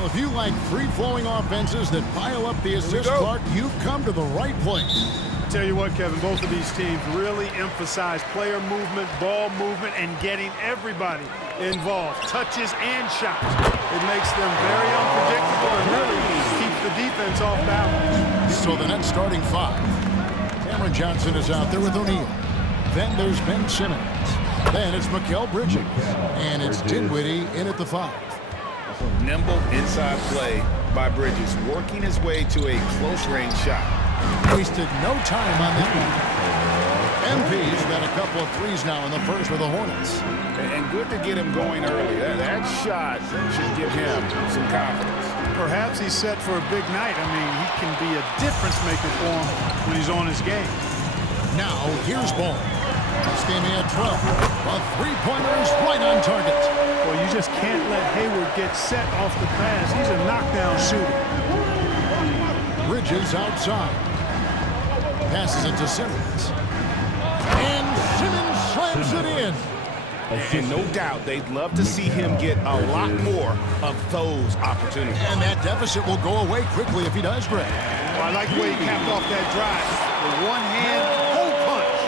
Well, if you like free-flowing offenses that pile up the assist, Clark, you've come to the right place. Tell you what, Kevin, both of these teams really emphasize player movement, ball movement, and getting everybody involved, touches and shots. It makes them very unpredictable and really keeps the defense off balance. So the Nets starting five. Cameron Johnson is out there with O'Neal. Then there's Ben Simmons. Then it's Mikal Bridges. And it's Dinwiddie in at the 5. Nimble inside play by Bridges, working his way to a close-range shot. Wasted no time on that one. MP's got a couple of threes now in the first for the Hornets. And good to get him going early. That shot should give him some confidence. Perhaps he's set for a big night. I mean, he can be a difference maker for him when he's on his game. Now, here's Ball. This game he had 12. A three-pointer is right on target. Well, you just can't let Hayward get set off the pass. He's a knockdown shooter. Bridges outside. Passes it to Simmons. And Simmons slams it in. And no doubt they'd love to see him get a lot more of those opportunities. And that deficit will go away quickly if he does, Greg. Well, I like the way he capped off that drive. With one hand, whole punch.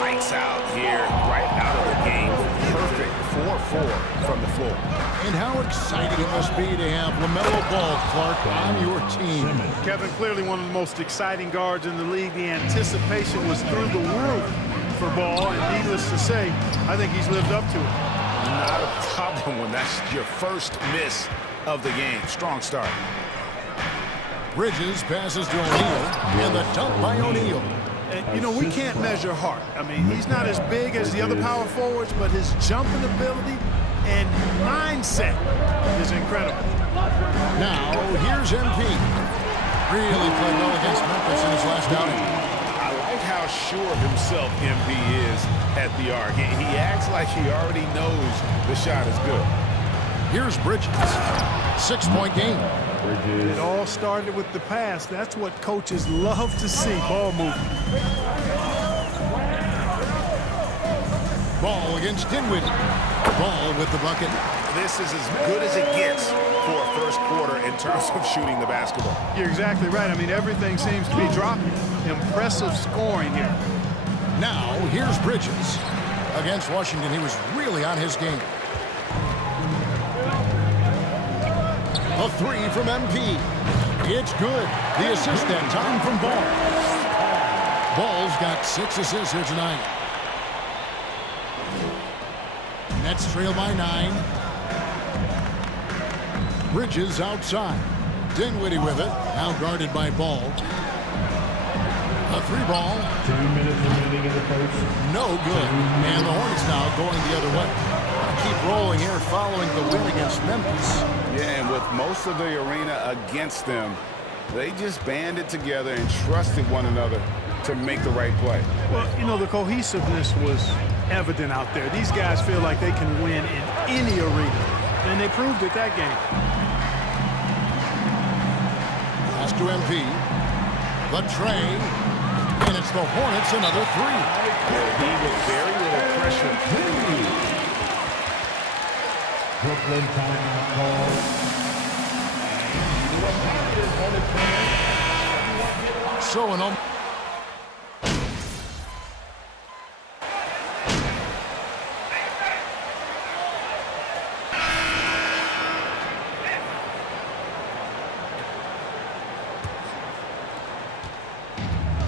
Lights out here, right out of the game. Perfect 4-4 from the floor. And how exciting it must be to have LaMelo Ball, Clark, on your team. Kevin, clearly one of the most exciting guards in the league. The anticipation was through the roof for Ball, and needless to say, I think he's lived up to it. Not a problem when that's your first miss of the game. Strong start. Bridges passes to O'Neal, and the dunk by O'Neal. And, you know, we can't measure heart. I mean, he's not as big as the other power forwards, but his jumping ability and mindset is incredible. Now, here's MP. Really played well against Memphis in his last outing. I like how sure of himself MP is at the arc. He acts like he already knows the shot is good. Here's Bridges. 6-point game. It all started with the pass. That's what coaches love to see, ball movement. Ball against Dinwiddie. Ball with the bucket. This is as good as it gets for a first quarter in terms of shooting the basketball. You're exactly right. I mean, everything seems to be dropping. Impressive scoring here. Now, here's Bridges. Against Washington, he was really on his game. A three from MP. It's good. The assist that time from Ball. Ball's got 6 assists here tonight. Nets trail by 9. Bridges outside. Dinwiddie with it. Now guarded by Ball. A 3-ball. 2 minutes remaining in the first. No good. And the Hornets now going the other way. Keep rolling here following the win against Memphis. Yeah, and with most of the arena against them, they just banded together and trusted one another to make the right play. Well, you know, the cohesiveness was evident out there. These guys feel like they can win in any arena, and they proved it that game. Pass to MP. The tray. And it's the Hornets another 3. He with very little pressure. Brooklyn timeout call. So an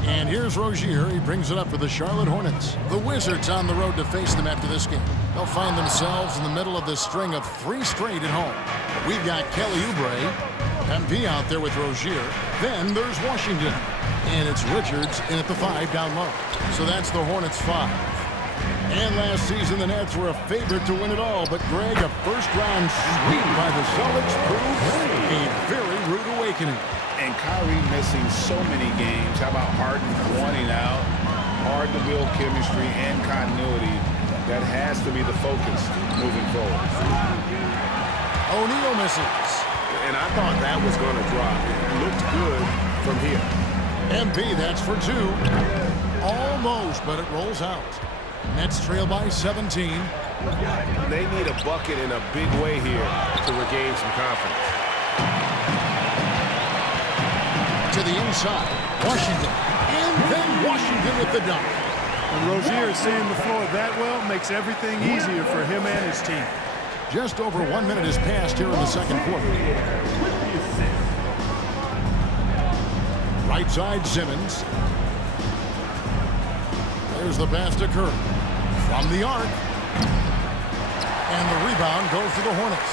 And here's Rozier. He brings it up for the Charlotte Hornets. The Wizards on the road to face them after this game. They'll find themselves in the middle of this string of 3 straight at home. We've got Kelly Oubre, MP out there with Rozier. Then there's Washington. And it's Richards in at the 5 down low. So that's the Hornets 5. And last season, the Nets were a favorite to win it all. But, Greg, a first-round sweep by the Celtics proved a very rude awakening. And Kyrie missing so many games. How about Harden wanting out? Hard to build chemistry and continuity. That has to be the focus moving forward. O'Neal misses. And I thought that was going to drop. It looked good from here. MP, that's for 2. Almost, but it rolls out. Nets trail by 17. They need a bucket in a big way here to regain some confidence. To the inside. Washington. And then Washington with the dunk. And Rozier seeing the floor that well makes everything easier for him and his team. Just over 1 minute has passed here in the second quarter. Right side, Simmons. There's the pass to Curry. From the arc. And the rebound goes to the Hornets.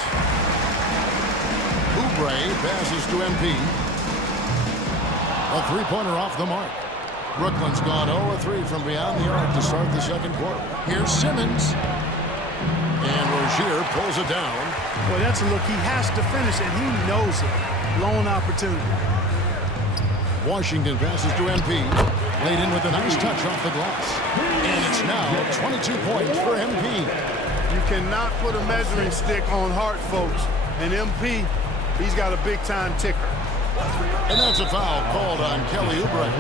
Oubre passes to MP. A three-pointer off the mark. Brooklyn's gone 0-3 from beyond the arc to start the second quarter. Here's Simmons. And Rozier pulls it down. Well, that's a look he has to finish, and he knows it. Lone opportunity. Washington passes to MP. Laid in with a nice touch off the glass. And it's now 22 points for MP. You cannot put a measuring stick on Hart, folks. And MP, he's got a big-time ticker. And that's a foul called on Kelly Oubre.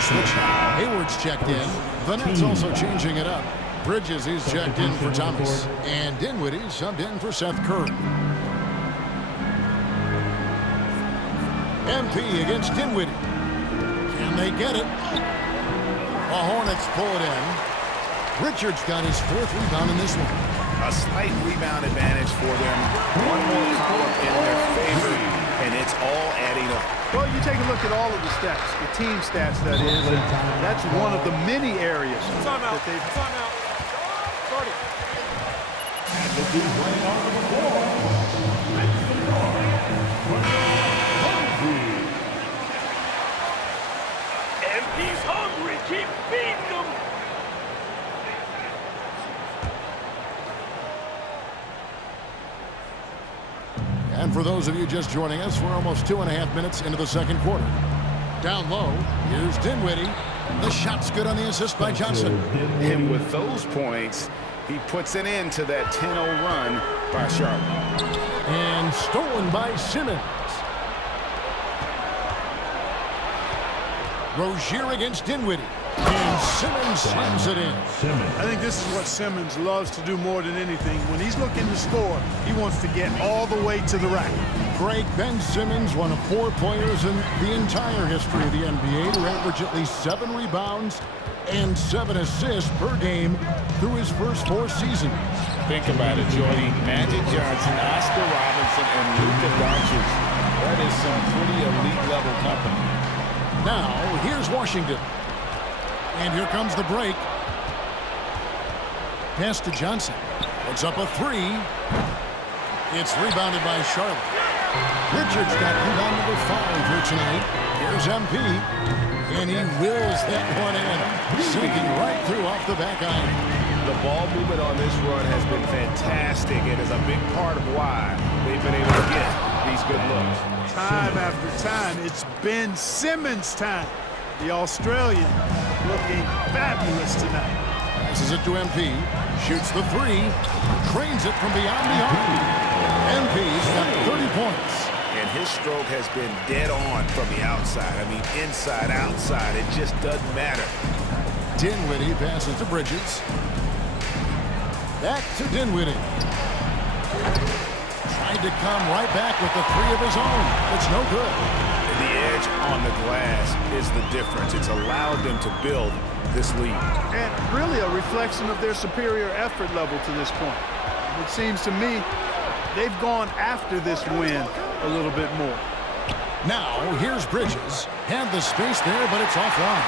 Switch. Hayward's checked in. The Nets also changing it up. Bridges, he's checked in for Thomas. And Dinwiddie subbed in for Seth Curry. MP against Dinwiddie. Can they get it? The Hornets pull it in. Richards got his fourth rebound in this one. A slight rebound advantage for them. One more column in their favor, and it's all adding up. Well, you take a look at all of the stats, the team stats, that is. That's one of the many areas that they've... And he's hungry. Keep feeding them. And for those of you just joining us, we're almost 2.5 minutes into the second quarter. Down low, here's Dinwiddie. The shot's good on the assist by Johnson. And with those points, he puts an end to that 10-0 run by Charlotte. And stolen by Simmons. Rozier against Dinwiddie. And Simmons slams it in. I think this is what Simmons loves to do more than anything. When he's looking to score, he wants to get all the way to the rack. Great Ben Simmons, one of 4 players in the entire history of the NBA to average at least 7 rebounds and 7 assists per game through his first 4 seasons. Think about it, Jordy. Magic Johnson, Oscar Robinson, and Luka Doncic. That is some pretty elite level company. Now, here's Washington. And here comes the break. Pass to Johnson. Puts up a 3. It's rebounded by Charlotte. Richards got rebound number 5 here tonight. Here's MP. And he wills that one in. Sinking right through off the back iron. The ball movement on this run has been fantastic and is a big part of why they've been able to get these good looks. Time after time, it's Ben Simmons' time. The Australian looking fabulous tonight. Passes it to MP. Shoots the 3. Trains it from beyond the arc. MP's got 30 points. And his stroke has been dead on from the outside. I mean, inside, outside. It just doesn't matter. Dinwiddie passes to Bridges. Back to Dinwiddie. Tried to come right back with the 3 of his own. It's no good. The edge on the glass is the difference. It's allowed them to build this lead. And really a reflection of their superior effort level to this point. It seems to me they've gone after this win a little bit more. Now, here's Bridges. Had the space there, but it's offline.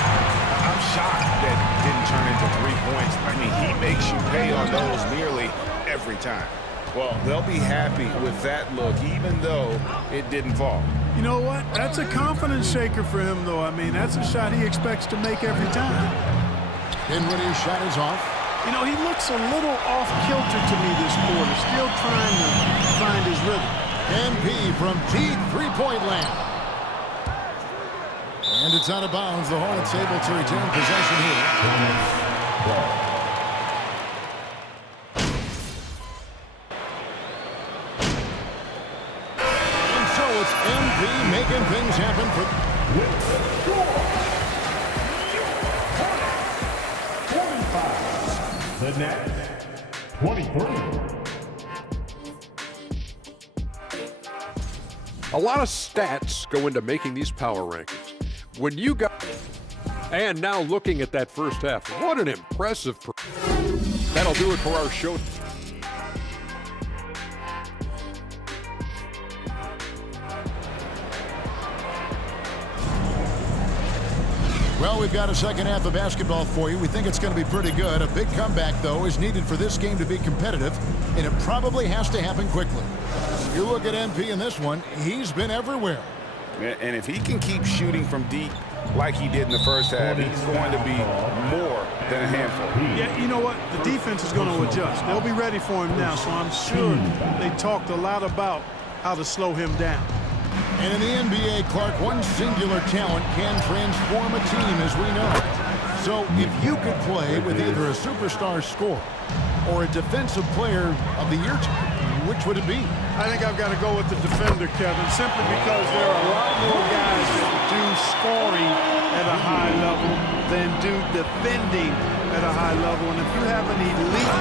I'm shocked that didn't turn into 3 points. I mean, he makes you pay on those nearly every time. Well, they'll be happy with that look, even though it didn't fall. You know what? That's a confidence shaker for him, though. I mean, that's a shot he expects to make every time. Dinwiddie's shot is off. You know, he looks a little off-kilter to me this quarter, still trying to find his rhythm. MP from deep three-point land. And it's out of bounds. The Hornets able to retain possession here. MP making things happen for the Nets, 23. A lot of stats go into making these power rankings. When you got, and now looking at that first half, what an impressive. That'll do it for our show. Well, we've got a second half of basketball for you. We think it's going to be pretty good. A big comeback, though, is needed for this game to be competitive, and it probably has to happen quickly. You look at MP in this one, he's been everywhere. And if he can keep shooting from deep like he did in the first half, he's going to be more than a handful. Yeah, you know what? The defense is going to adjust. They'll be ready for him now, so I'm sure they talked a lot about how to slow him down. And in the NBA, Clark, one singular talent can transform a team, as we know. So if you could play with either a superstar scorer or a defensive player of the year team, which would it be? I think I've got to go with the defender, Kevin, simply because there are a lot more guys that do scoring at a high level than do defending at a high level. And if you have an elite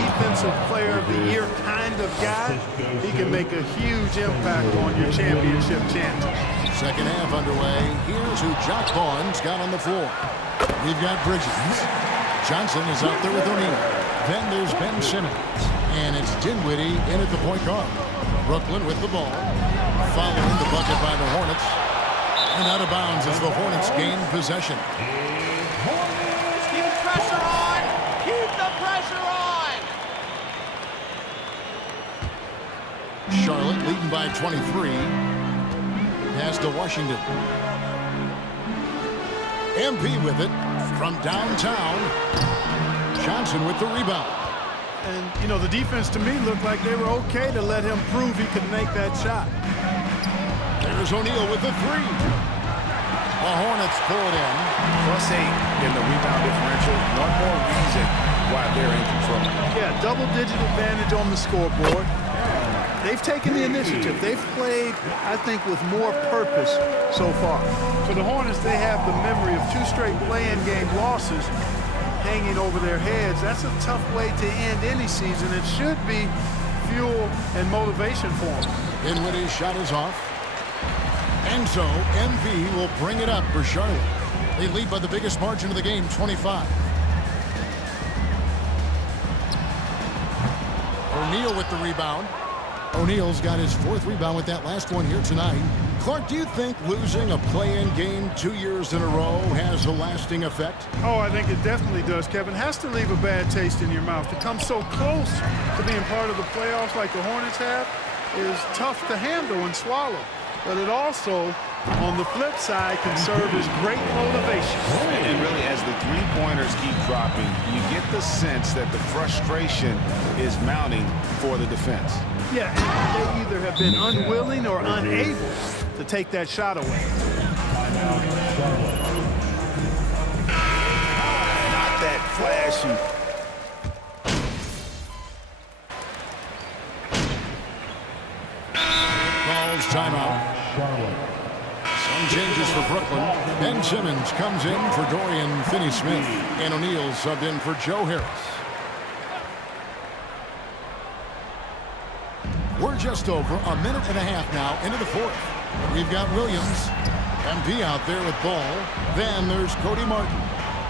defensive player of the year kind of guy, he can make a huge impact on your championship chances. Second half underway. Here's who Jock Vaughn's got on the floor. We've got Bridges. Johnson is out there with O'Neal. Then there's Ben Simmons. And it's Dinwiddie in at the point guard. Brooklyn with the ball. Following the bucket by the Hornets. And out of bounds as the Hornets gain possession. Keep the pressure on! Keep the pressure on! Charlotte leading by 23. Pass to Washington. MP with it from downtown. Johnson with the rebound. And, you know, the defense to me looked like they were okay to let him prove he could make that shot. There's O'Neal with the three. The Hornets pull it in. +8 in the rebound differential. One more reason why they're in control. Yeah, double-digit advantage on the scoreboard. They've taken the initiative. They've played, I think, with more purpose so far. For the Hornets, they have the memory of 2 straight play-in game losses hanging over their heads. That's a tough way to end any season. It should be fuel and motivation for them. Dinwiddie's shot is off. And so MP will bring it up for Charlotte. They lead by the biggest margin of the game, 25. O'Neal with the rebound. O'Neal's got his 4th rebound with that last one here tonight. Clark, do you think losing a play-in game 2 years in a row has a lasting effect? Oh, I think it definitely does, Kevin. Has to leave a bad taste in your mouth. To come so close to being part of the playoffs like the Hornets have is tough to handle and swallow. But it also, on the flip side, can serve as great motivation. And really, as the three-pointers keep dropping, you get the sense that the frustration is mounting for the defense. Yeah, they either have been unwilling or unable to take that shot away. Not that flashy. Calls timeout. Some changes for Brooklyn. Ben Simmons comes in for Dorian Finney-Smith. And O'Neal subbed in for Joe Harris. We're just over a minute and a half now into the 4th. We've got Williams. MP out there with ball. Then there's Cody Martin.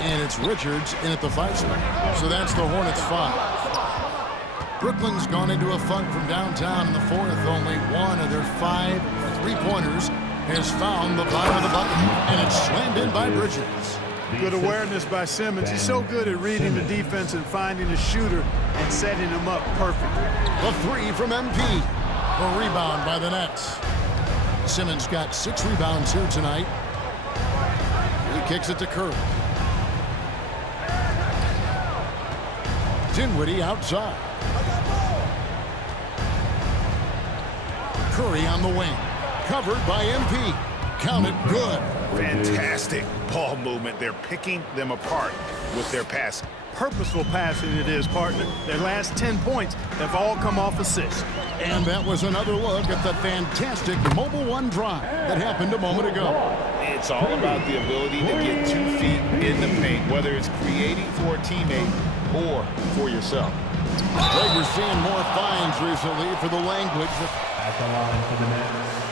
And it's Richards in at the 5 spot. So that's the Hornets 5. Brooklyn's gone into a funk from downtown in the 4th. Only one of their 5 3-pointers has found the bottom of the bucket. And it's slammed in by Bridges. Good awareness by Simmons. He's so good at reading the defense and finding a shooter and setting him up perfectly. The 3 from MP. The rebound by the Nets. Simmons got 6 rebounds here tonight. He kicks it to Curry. Dinwiddie outside. Curry on the wing. Covered by MP. Count it good. Fantastic ball movement. They're picking them apart with their passing. Purposeful passing it is, partner. Their last 10 points have all come off assists. And that was another look at the fantastic Mobile One drive that happened a moment ago. It's all about the ability to get 2 feet in the paint, whether it's creating for a teammate or for yourself. Greg, we're seeing more fines recently for the language. At the line for the Nets,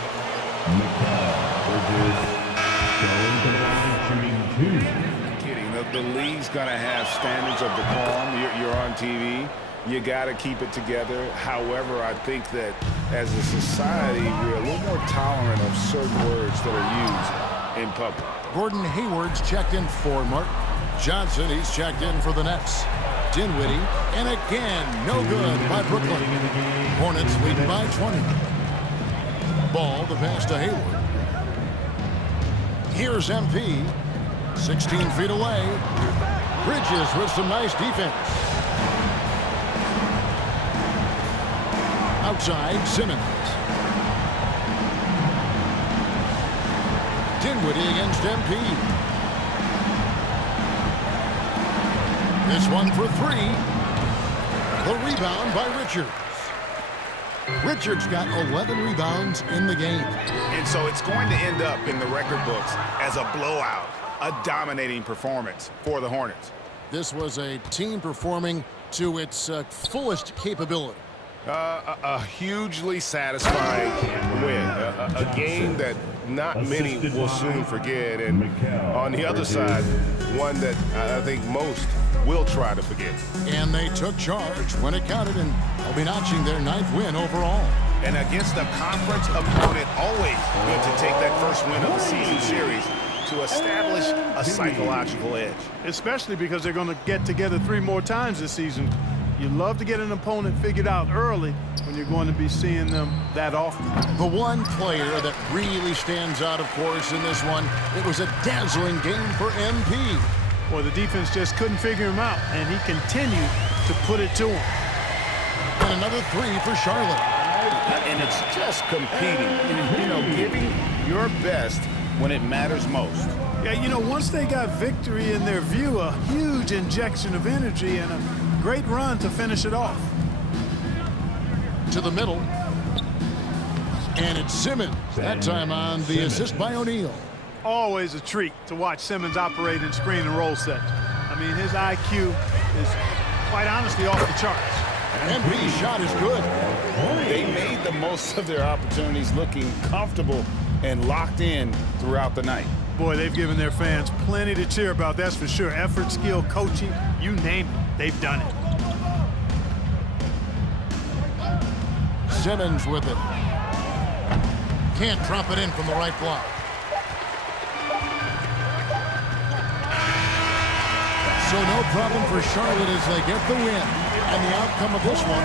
The league's going to have standards of decorum. You're on TV. You got to keep it together. However, I think that as a society, we're a little more tolerant of certain words that are used in public. Gordon Hayward's checked in for Mark Johnson. He's checked in for the Nets. Dinwiddie, and again, no good by Brooklyn. Hornets leading by 20. Ball, the pass to Hayward. Here's MP. 16 feet away. Bridges with some nice defense. Outside, Simmons. Dinwiddie against MP. This one for three. The rebound by Richards. Richards got 11 rebounds in the game. And so it's going to end up in the record books as a blowout, a dominating performance for the Hornets. This was a team performing to its fullest capability. A hugely satisfying win. A game that not many will soon forget. And on the other side, one that I think most will try to forget. And they took charge when it counted, and they'll be notching their 9th win overall. And against a conference opponent, always good to take that first win of the season series to establish a psychological edge. Especially because they're going to get together 3 more times this season. You love to get an opponent figured out early when you're going to be seeing them that often. The one player that really stands out, of course, in this one, it was a dazzling game for MP. Boy, the defense just couldn't figure him out, and he continued to put it to him. And another 3 for Charlotte. And it's just competing, you know, giving your best when it matters most. Yeah, you know, once they got victory in their view, a huge injection of energy and a great run to finish it off. To the middle. And it's Simmons, that time on the assist by O'Neal. Always a treat to watch Simmons operate in screen and roll sets. I mean, his IQ is quite honestly off the charts. MP's shot is good. They made the most of their opportunities, looking comfortable and locked in throughout the night. Boy, they've given their fans plenty to cheer about, that's for sure. Effort, skill, coaching, you name it, they've done it. Simmons with it. Can't drop it in from the right block. So no problem for Charlotte as they get the win. And the outcome of this one,